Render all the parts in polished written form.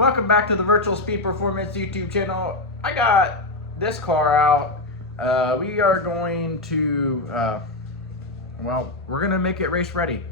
Welcome back to the Virtual Speed Performance YouTube channel. I got this car out. We are going to, we're going to make it race ready.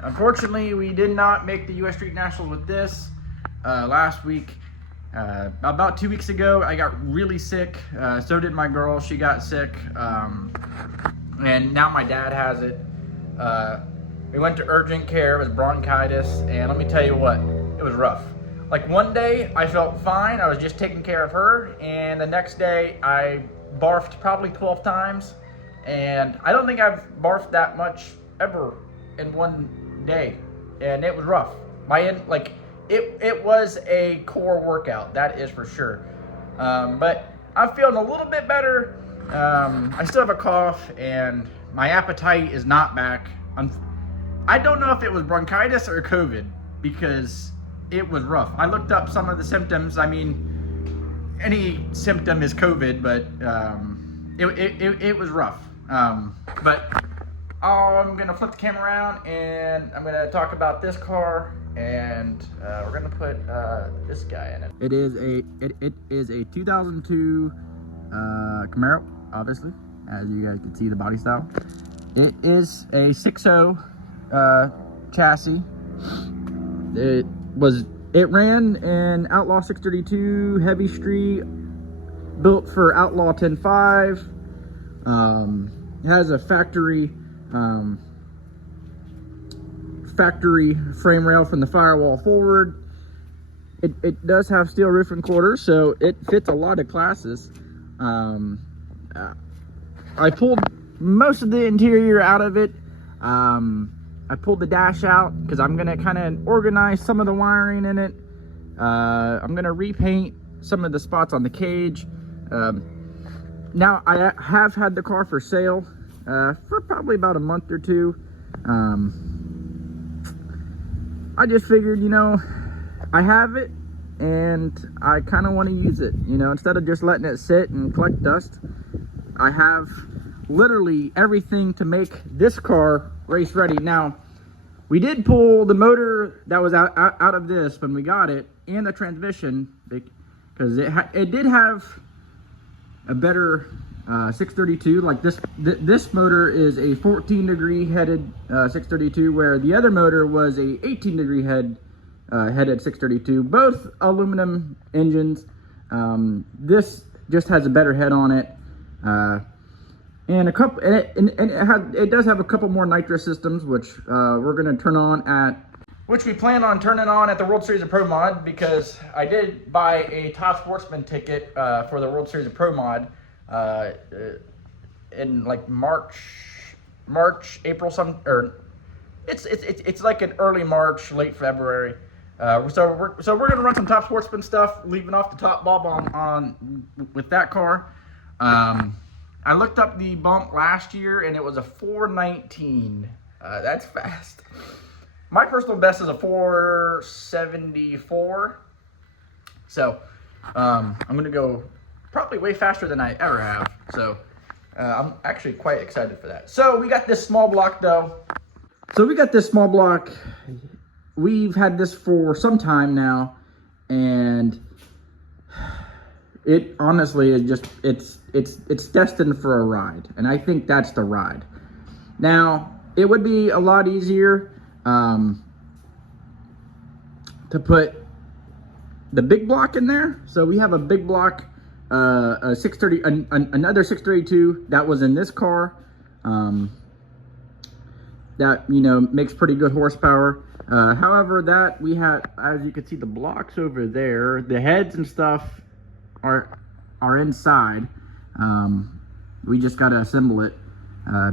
Unfortunately, we did not make the US Street Nationals with this last week. About 2 weeks ago, I got really sick. So did my girl. She got sick. And now my dad has it. We went to urgent care. It was bronchitis. And let me tell you what, it was rough. Like one day I felt fine. I was just taking care of her. And the next day I barfed probably 12 times. And I don't think I've barfed that much ever in one day. And it was rough. It was a core workout, that is for sure. But I'm feeling a little bit better. I still have a cough and my appetite is not back. I don't know if it was bronchitis or COVID because it was rough. I looked up some of the symptoms. I mean, any symptom is COVID, but it was rough. But I'm gonna flip the camera around and I'm gonna talk about this car, and we're gonna put this guy in it. It is a 2002 Camaro, obviously, as you guys can see the body style. It is a 6.0 chassis. It ran in Outlaw 632 Heavy Street, built for Outlaw 10.5. It has a factory frame rail from the firewall forward. It does have steel roof and quarters, so it fits a lot of classes. I pulled most of the interior out of it. I pulled the dash out because I'm gonna kind of organize some of the wiring in it. I'm gonna repaint some of the spots on the cage. Now I have had the car for sale for probably about a month or two. I just figured, you know, I have it and I kind of want to use it, you know, instead of just letting it sit and collect dust. I have literally everything to make this car race ready. Now, we did pull the motor that was out of this when we got it, and the transmission, because it did have a better 632. Like this motor is a 14-degree headed 632, where the other motor was a 18-degree headed 632. Both aluminum engines. This just has a better head on it. And it does have a couple more nitrous systems, which we're going to turn on which we plan on turning on at the World Series of Pro Mod, because I did buy a Top Sportsman ticket for the World Series of Pro Mod in like March, April, it's like in early March, late February. So we're gonna run some Top Sportsman stuff, leaving off the top bulb on with that car. I looked up the bump last year and it was a 419. That's fast. My personal best is a 474. So I'm gonna go probably way faster than I ever have. So I'm actually quite excited for that. So we got this small block though. We've had this for some time now, and it honestly is just, it's destined for a ride, and I think that's the ride. Now, it would be a lot easier to put the big block in there. So we have a big block, a 630, another 632 that was in this car, that, you know, makes pretty good horsepower. However, that we had, as you can see, the blocks over there, the heads and stuff are inside. We just got to assemble it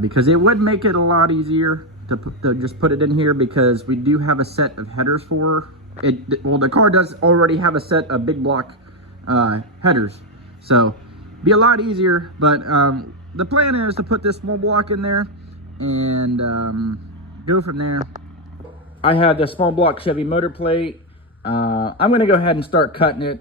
because it would make it a lot easier to just put it in here, because we do have a set of headers for it. Well, the car does already have a set of big block headers, so be a lot easier. But the plan is to put this small block in there and go from there. I had the small block Chevy motor plate. I'm going to go ahead and start cutting it.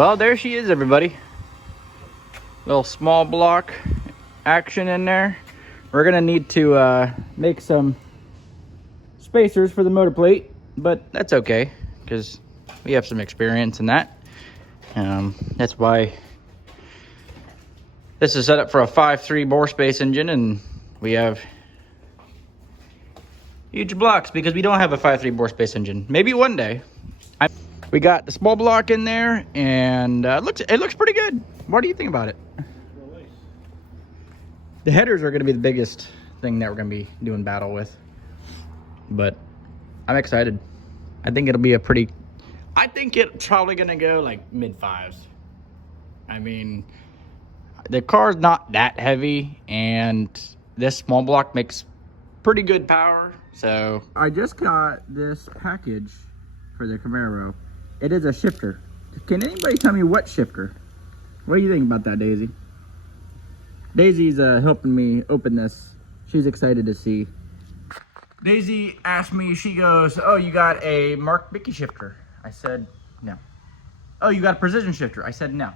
Well, there she is, everybody. Little small block action in there. We're gonna need to make some spacers for the motor plate, but that's okay because we have some experience in that. That's why this is set up for a 5.3 bore space engine, and we have huge blocks because we don't have a 5.3 bore space engine. Maybe one day. We got the small block in there, and it looks pretty good. What do you think about it? The headers are going to be the biggest thing that we're going to be doing battle with, but I'm excited. I think it'll be I think it's probably going to go like mid-5s. I mean, the car's not that heavy, and this small block makes pretty good power. So I just got this package for the Camaro. It is a shifter. Can anybody tell me what shifter? What do you think about that, Daisy? Daisy's helping me open this. She's excited to see. Daisy asked me, she goes, "Oh, you got a Mark Bickey shifter?" I said, no. "Oh, you got a precision shifter?" I said, no.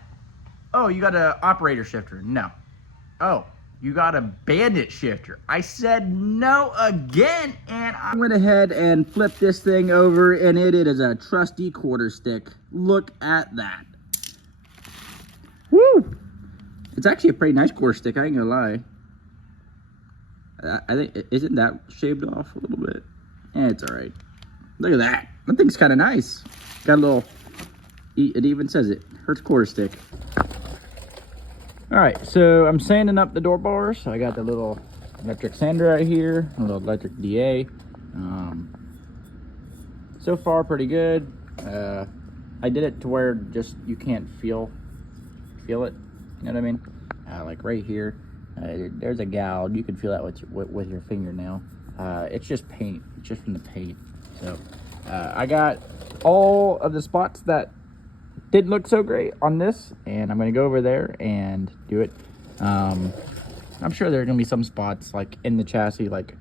"Oh, you got an operator shifter?" No. "Oh, you got a bandit shifter?" I said no again, and I went ahead and flipped this thing over, and it is a trusty quarter stick. Look at that. Woo! It's actually a pretty nice quarter stick, I ain't gonna lie. I think, isn't that shaved off a little bit? Yeah, it's all right. Look at that. That thing's kind of nice. Got a little, it even says it, Hertz quarter stick. All right, so I'm sanding up the door bars. I got the little electric sander right here, a little electric DA. So far, pretty good. I did it to where just you can't feel it. You know what I mean? Like right here, there's a gouge. You can feel that with your fingernail. It's just paint. It's just from the paint. So I got all of the spots that didn't look so great on this, and I'm gonna go over there and do it. I'm sure there are gonna be some spots like in the chassis, like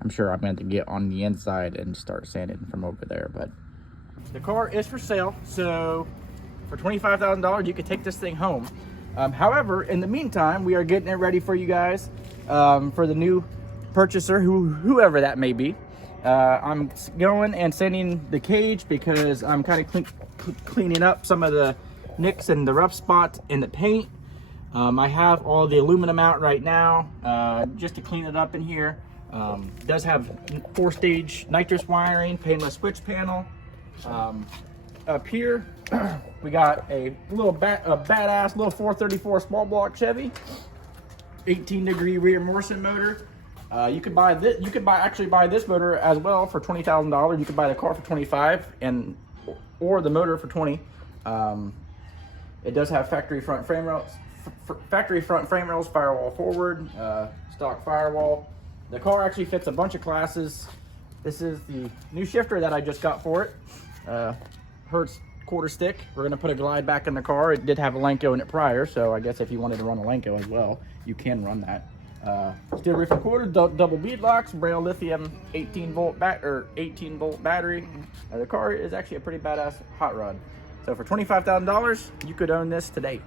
I'm sure I'm gonna have to get on the inside and start sanding from over there. But the car is for sale, so for $25,000 you could take this thing home. However, in the meantime, we are getting it ready for you guys, for the new purchaser, whoever that may be. I'm going and sanding the cage because I'm kind of cleaning up some of the nicks and the rough spots in the paint. I have all the aluminum out right now, just to clean it up in here. It does have 4-stage nitrous wiring, painless switch panel. Up here, we got a badass little 434 small block Chevy, 18-degree rear Morrison motor. You could buy this. You could actually buy this motor as well for $20,000. You could buy the car for $25,000 or the motor for $20,000. It does have factory front frame rails, firewall forward, stock firewall. The car actually fits a bunch of classes. This is the new shifter that I just got for it. Hertz quarter stick. We're gonna put a glide back in the car. It did have a Lenko in it prior, so I guess if you wanted to run a Lenko as well, you can run that. Steel roof and quarter, double bead locks, Braille lithium 18-volt battery. The car is actually a pretty badass hot rod. So for $25,000, you could own this today.